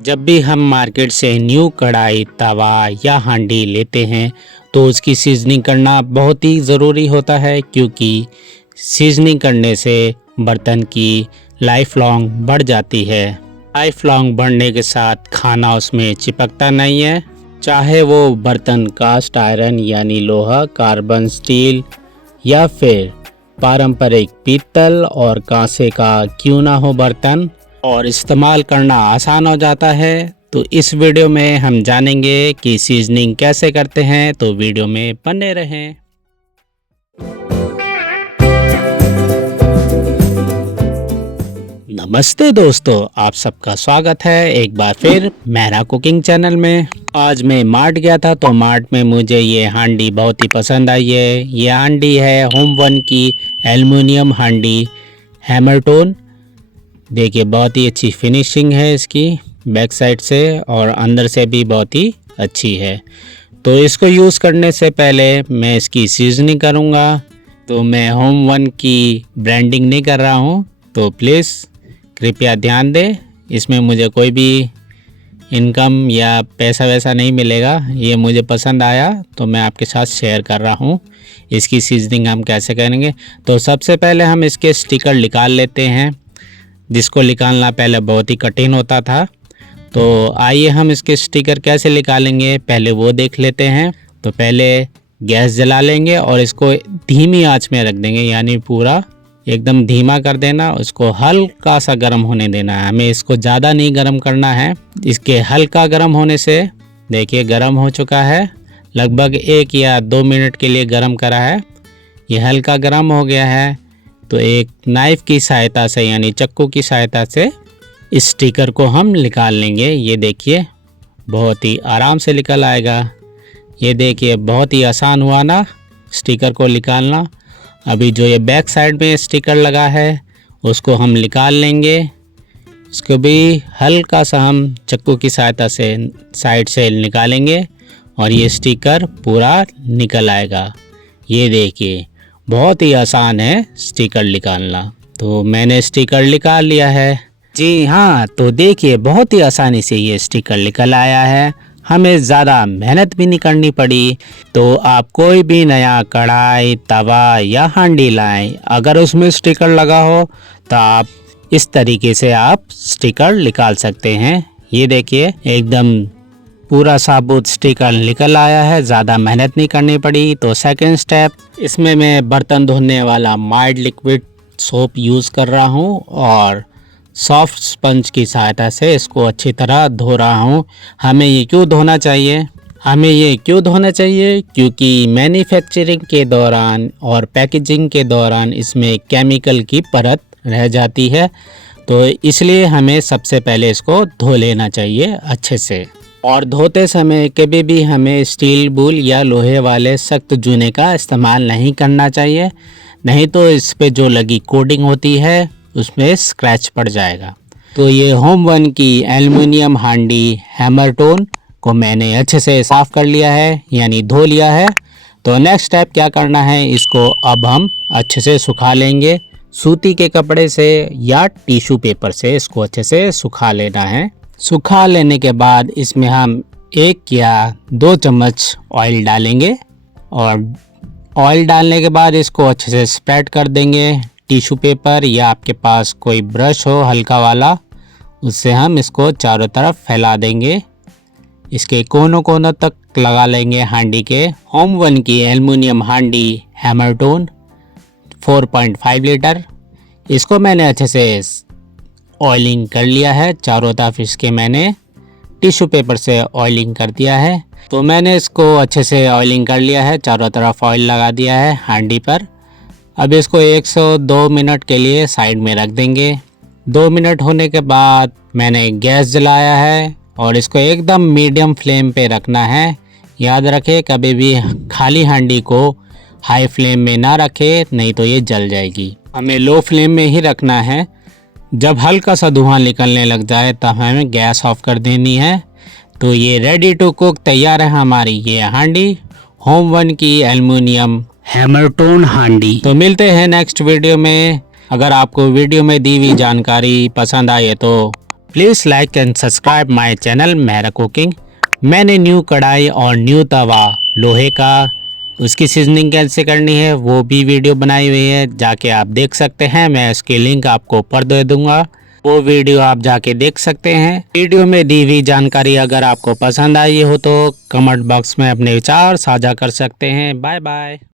जब भी हम मार्केट से न्यू कढ़ाई, तवा या हांडी लेते हैं तो उसकी सीजनिंग करना बहुत ही ज़रूरी होता है, क्योंकि सीजनिंग करने से बर्तन की लाइफ लॉन्ग बढ़ जाती है। लाइफ लॉन्ग बढ़ने के साथ खाना उसमें चिपकता नहीं है, चाहे वो बर्तन कास्ट आयरन यानी लोहा, कार्बन स्टील या फिर पारंपरिक पीतल और कांसे का क्यों ना हो बर्तन, और इस्तेमाल करना आसान हो जाता है। तो इस वीडियो में हम जानेंगे कि सीजनिंग कैसे करते हैं, तो वीडियो में बने रहें। नमस्ते दोस्तों, आप सबका स्वागत है एक बार फिर मेरा कुकिंग चैनल में। आज मैं मार्ट गया था तो मार्ट में मुझे ये हांडी बहुत ही पसंद आई है। ये हांडी है होम1 की एल्युमिनियम हांडी हैमरटोन। देखिए बहुत ही अच्छी फिनिशिंग है इसकी बैक साइड से और अंदर से भी बहुत ही अच्छी है। तो इसको यूज़ करने से पहले मैं इसकी सीजनिंग करूँगा। तो मैं होम1 की ब्रांडिंग नहीं कर रहा हूँ, तो प्लीज़ कृपया ध्यान दें। इसमें मुझे कोई भी इनकम या पैसा वैसा नहीं मिलेगा। ये मुझे पसंद आया तो मैं आपके साथ शेयर कर रहा हूँ। इसकी सीजनिंग हम कैसे करेंगे, तो सबसे पहले हम इसके स्टिकर निकाल लेते हैं, जिसको निकालना पहले बहुत ही कठिन होता था। तो आइए हम इसके स्टिकर कैसे निकालेंगे पहले वो देख लेते हैं। तो पहले गैस जला लेंगे और इसको धीमी आंच में रख देंगे, यानी पूरा एकदम धीमा कर देना। उसको हल्का सा गर्म होने देना है, हमें इसको ज़्यादा नहीं गर्म करना है। इसके हल्का गर्म होने से देखिए गर्म हो चुका है, लगभग 1 या 2 मिनट के लिए गर्म करा है। ये हल्का गर्म हो गया है तो एक नाइफ़ की सहायता से यानी चक्कू की सहायता से इस स्टिकर को हम निकाल लेंगे। ये देखिए बहुत ही आराम से निकल आएगा। ये देखिए बहुत ही आसान हुआ ना स्टिकर को निकालना। अभी जो ये बैक साइड में स्टिकर लगा है उसको हम निकाल लेंगे। इसको भी हल्का सा हम चक्कू की सहायता से साइड से निकालेंगे और ये स्टिकर पूरा निकल आएगा। ये देखिए बहुत ही आसान है स्टिकर निकालना। तो मैंने स्टिकर निकाल लिया है। जी हाँ, तो देखिए बहुत ही आसानी से ये स्टिकर निकल आया है, हमें ज़्यादा मेहनत भी नहीं करनी पड़ी। तो आप कोई भी नया कढ़ाई, तवा या हांडी लाएं, अगर उसमें स्टिकर लगा हो तो आप इस तरीके से आप स्टिकर निकाल सकते हैं। ये देखिए एकदम पूरा साबुत स्टिकर निकल आया है, ज़्यादा मेहनत नहीं करनी पड़ी। तो सेकंड स्टेप, इसमें मैं बर्तन धोने वाला माइल्ड लिक्विड सोप यूज़ कर रहा हूँ और सॉफ्ट स्पंज की सहायता से इसको अच्छी तरह धो रहा हूँ। हमें ये क्यों धोना चाहिए? क्योंकि मैन्युफैक्चरिंग के दौरान और पैकेजिंग के दौरान इसमें केमिकल की परत रह जाती है, तो इसलिए हमें सबसे पहले इसको धो लेना चाहिए अच्छे से। और धोते समय कभी भी हमें स्टील वूल या लोहे वाले सख्त जूने का इस्तेमाल नहीं करना चाहिए, नहीं तो इस पे जो लगी कोटिंग होती है उसमें स्क्रैच पड़ जाएगा। तो ये होम1 की एल्युमिनियम हांडी हैमरटोन को मैंने अच्छे से साफ़ कर लिया है, यानी धो लिया है। तो नेक्स्ट स्टेप क्या करना है, इसको अब हम अच्छे से सुखा लेंगे। सूती के कपड़े से या टिश्यू पेपर से इसको अच्छे से सुखा लेना है। सुखा लेने के बाद इसमें हम 1 या 2 चम्मच ऑयल डालेंगे और ऑयल डालने के बाद इसको अच्छे से स्प्रेड कर देंगे। टिश्यू पेपर या आपके पास कोई ब्रश हो हल्का वाला, उससे हम इसको चारों तरफ फैला देंगे। इसके कोनों कोनों तक लगा लेंगे हांडी के। होम1 की एल्युमिनियम हांडी हैमरटोन 4.5 लीटर, इसको मैंने अच्छे से ऑयलिंग कर लिया है। चारों तरफ इसके मैंने टिश्यू पेपर से ऑयलिंग कर दिया है। तो मैंने इसको अच्छे से ऑयलिंग कर लिया है, चारों तरफ ऑयल लगा दिया है हांडी पर। अब इसको 102 मिनट के लिए साइड में रख देंगे। 2 मिनट होने के बाद मैंने गैस जलाया है और इसको एकदम मीडियम फ्लेम पे रखना है। याद रखें कभी भी खाली हांडी को हाई फ्लेम में ना रखें, नहीं तो ये जल जाएगी। हमें लो फ्लेम में ही रखना है। जब हल्का सा धुआं निकलने लग जाए तब हमें गैस ऑफ कर देनी है। तो ये रेडी टू कुक तैयार है हमारी ये हांडी होम1 की एल्युमिनियम हैमरटोन हांडी। तो मिलते हैं नेक्स्ट वीडियो में। अगर आपको वीडियो में दी हुई जानकारी पसंद आए तो please like and subscribe my channel Mehra cooking. मैंने न्यू कढ़ाई और न्यू तवा लोहे का, उसकी सीजनिंग कैसे करनी है वो भी वीडियो बनाई हुई है, जाके आप देख सकते हैं। मैं उसकी लिंक आपको ऊपर दे दूंगा, वो वीडियो आप जाके देख सकते हैं। वीडियो में दी हुई जानकारी अगर आपको पसंद आई हो तो कमेंट बॉक्स में अपने विचार साझा कर सकते हैं। Bye bye.